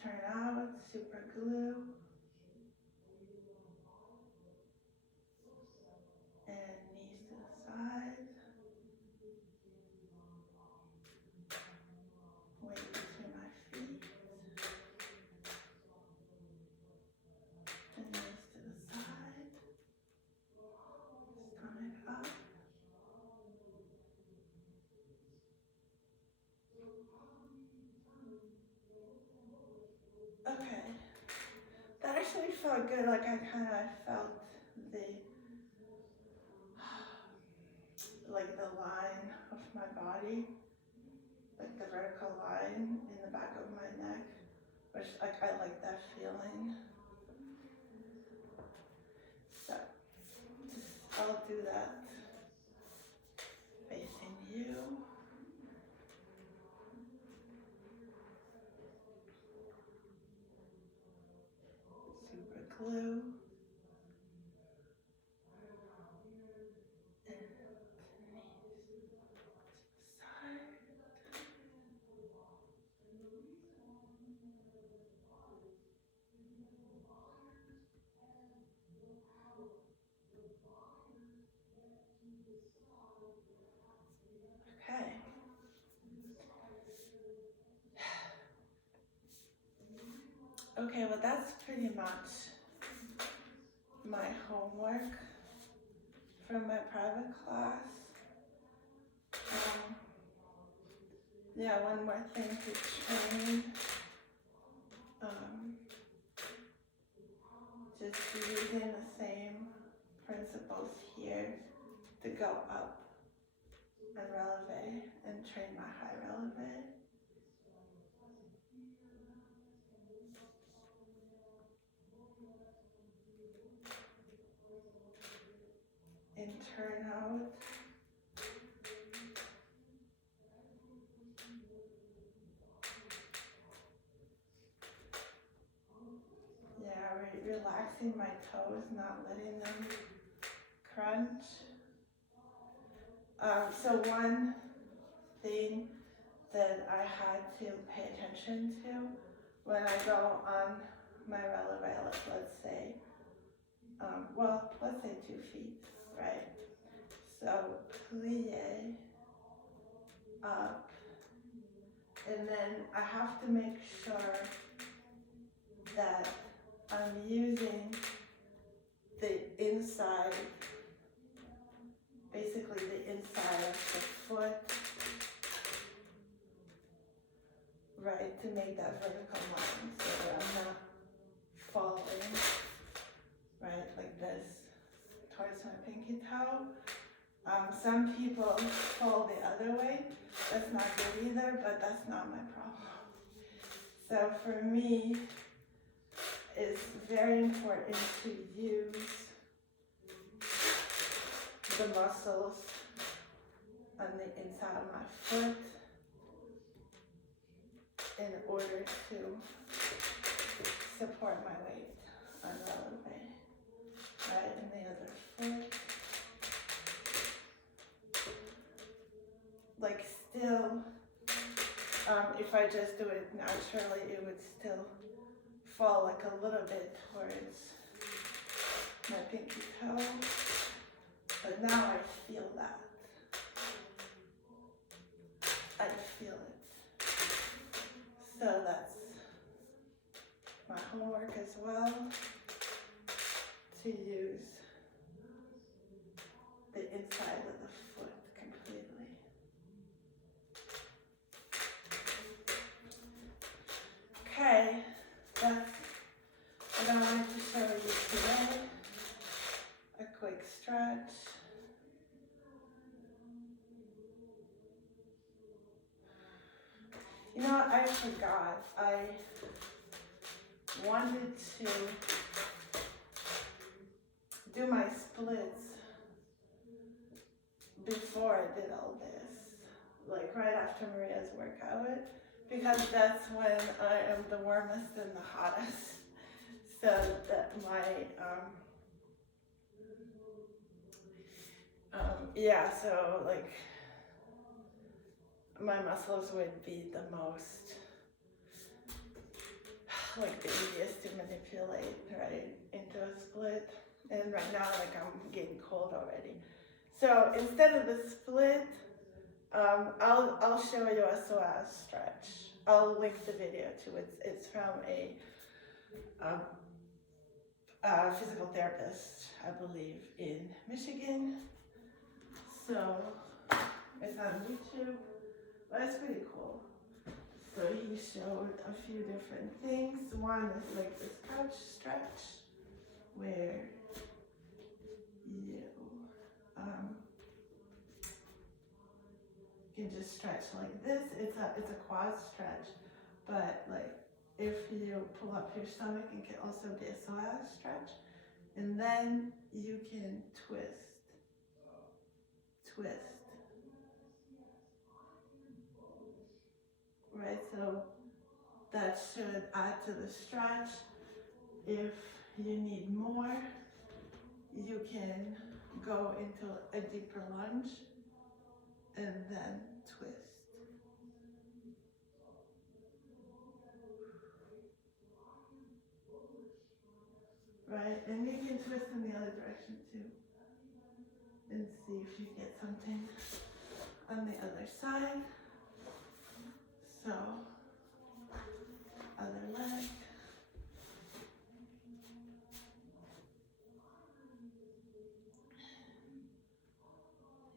Turn out, super glue. And knees to the side. Weight between my feet. And knees to the side. Stomach up. Okay. That actually felt good. Like I kind of felt the line of my body, like the vertical line in the back of my neck, which like I like that feeling. So I'll do that facing you. Super glue. And knees to the side. Okay. Okay, well that's pretty much my homework from my private class. Yeah, one more thing to train. Just using the same principles here to go up and releve and train my high releve. And turn out. Yeah, relaxing my toes, not letting them crunch. So one thing that I had to pay attention to when I go on my releve, let's say, well, let's say 2 feet, right? So plie, up, and then I have to make sure that I'm using the inside, basically the inside of the foot, right, to make that vertical line so that I'm not falling, right, like this, towards my pinky toe. Some people fall the other way. That's not good either, but that's not my problem. So for me, it's very important to use the muscles on the inside of my foot in order to support my weight on the other way, right, and the other foot. Like still, if I just do it naturally, it would still fall like a little bit towards my pinky toe, but now I feel that. I feel it. So that's my homework as well, to use the inside of the foot completely. Okay, that's what I wanted to show you today. A quick stretch. You know what, I forgot. I wanted to do my splits before I did all this, like right after Maria's workout, because that's when I am the warmest and the hottest. So that my, yeah, so like my muscles would be the most, like the easiest to manipulate, right, into a split. And right now, like I'm getting cold already. So instead of the split, I'll show you a Psoas stretch. I'll link the video to it. It's from a physical therapist, I believe, in Michigan. So it's on YouTube, but it's pretty cool. So he showed a few different things. One is like this couch stretch, where you can just stretch like this. It's a quad stretch, but like if you pull up your stomach, it can also be a Psoas stretch. And then you can twist. Right, so that should add to the stretch. If you need more, you can go into a deeper lunge and then twist. Right, and you can twist in the other direction too. And see if you get something on the other side. So, other leg.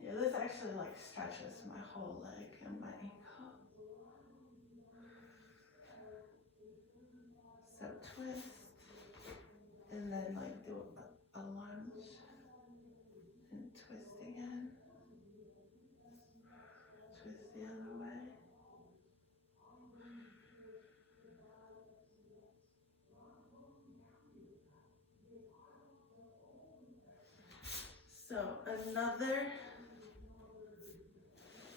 Yeah, this actually like stretches my whole leg and my ankle. So twist, and then like do a lunge, and twist again. Twist the other way. So another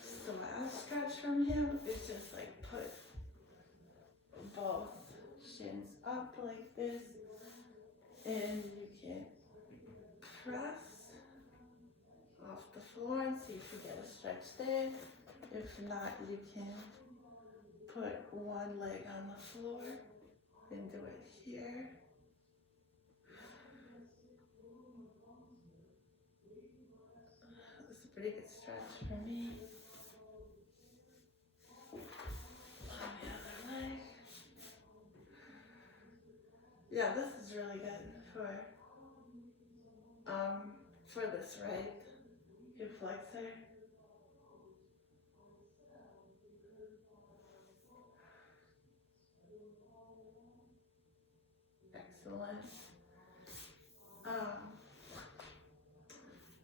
Psoas stretch from him is just like put both shins up like this, and you can press off the floor and see if you get a stretch there. If not, you can put one leg on the floor then do it here. This is a pretty good stretch for me. On the other leg. Yeah, this is really good for this right hip flexor. Excellent. Let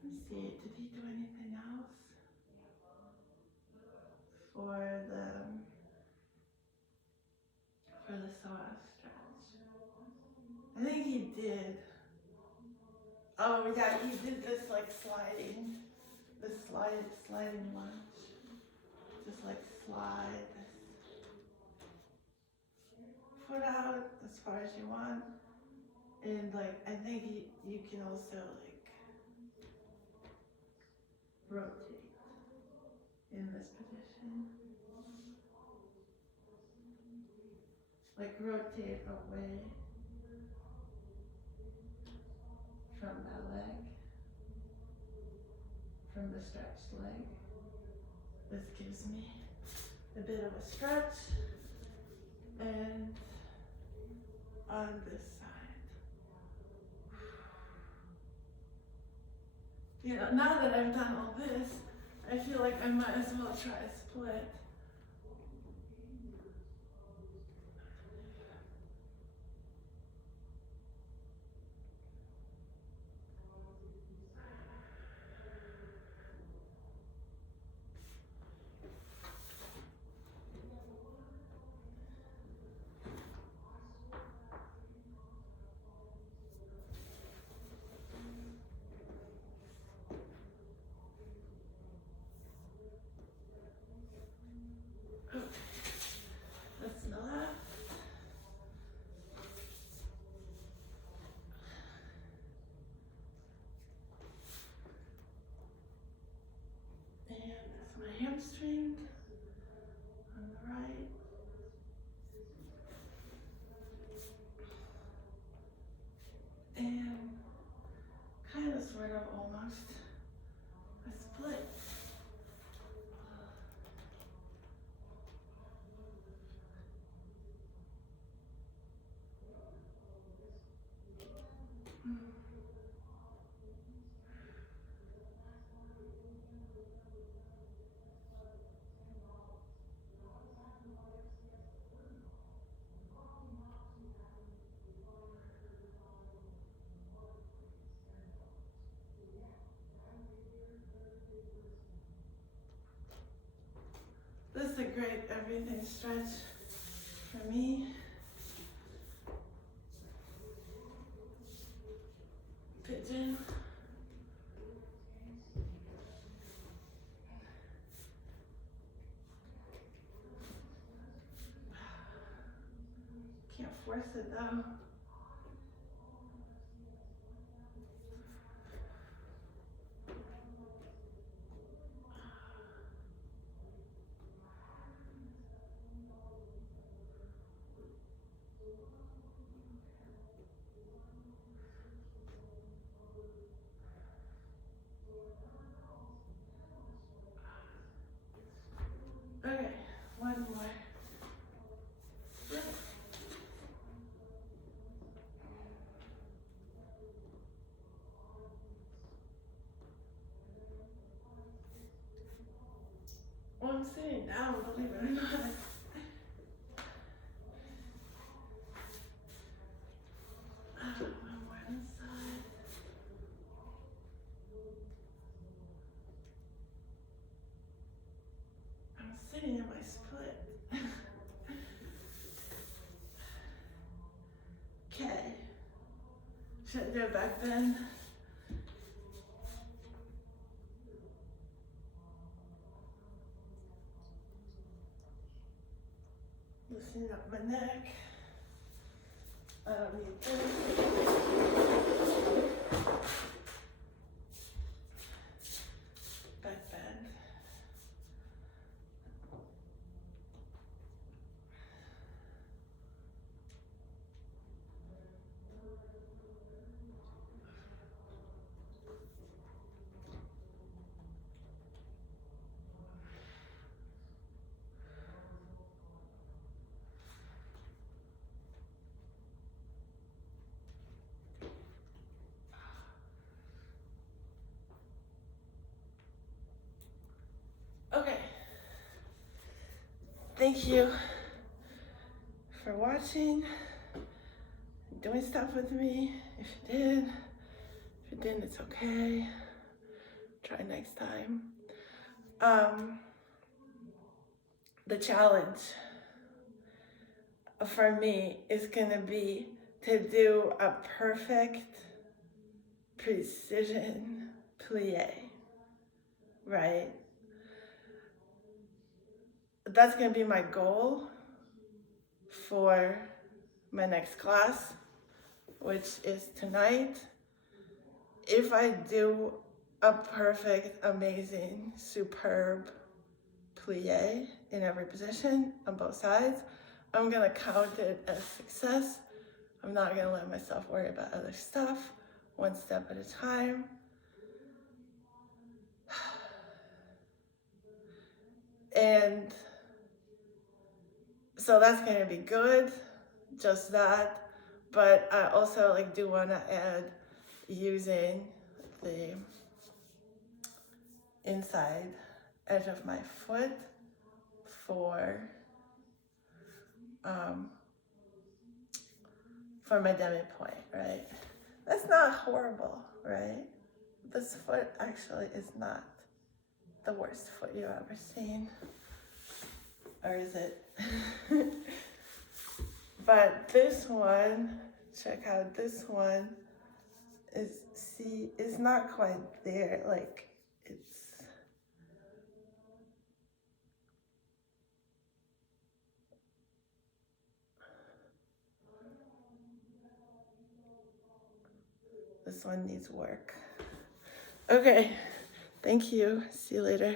me see, did he do anything else for the Psoas stretch? I think he did. Oh yeah, he did this like sliding, this sliding lunge. Just like slide this foot out as far as you want. And like, I think you can also like rotate in this position. Like rotate away from that leg, from the stretched leg. This gives me a bit of a stretch. And on this side. You know, now that I've done all this, I feel like I might as well try a split. That's the left. And that's my hamstring on the right. And kind of sort of almost a split. This is a great everything stretch for me. Pigeon. Can't force it though. Okay, one more. Well, I'm sitting down, believe it or not. One more inside. I'm sitting in my split. Okay. Should I do it back then? Loosening up my neck. I don't need this. Back bend. thank you for watching, doing stuff with me. If you did, if you didn't, it's okay. Try next time. The challenge for me is gonna be to do a perfect precision plie, right? That's gonna be my goal for my next class, which is tonight. If I do a perfect, amazing, superb plie in every position on both sides, I'm gonna count it as success. I'm not gonna let myself worry about other stuff, one step at a time. And so that's gonna be good, just that. But I also do wanna add using the inside edge of my foot for my demi-point, right? That's not horrible, right? This foot actually is not the worst foot you've ever seen. Or is it? But this one, check out this one, is not quite there. This one needs work. Okay, thank you. See you later.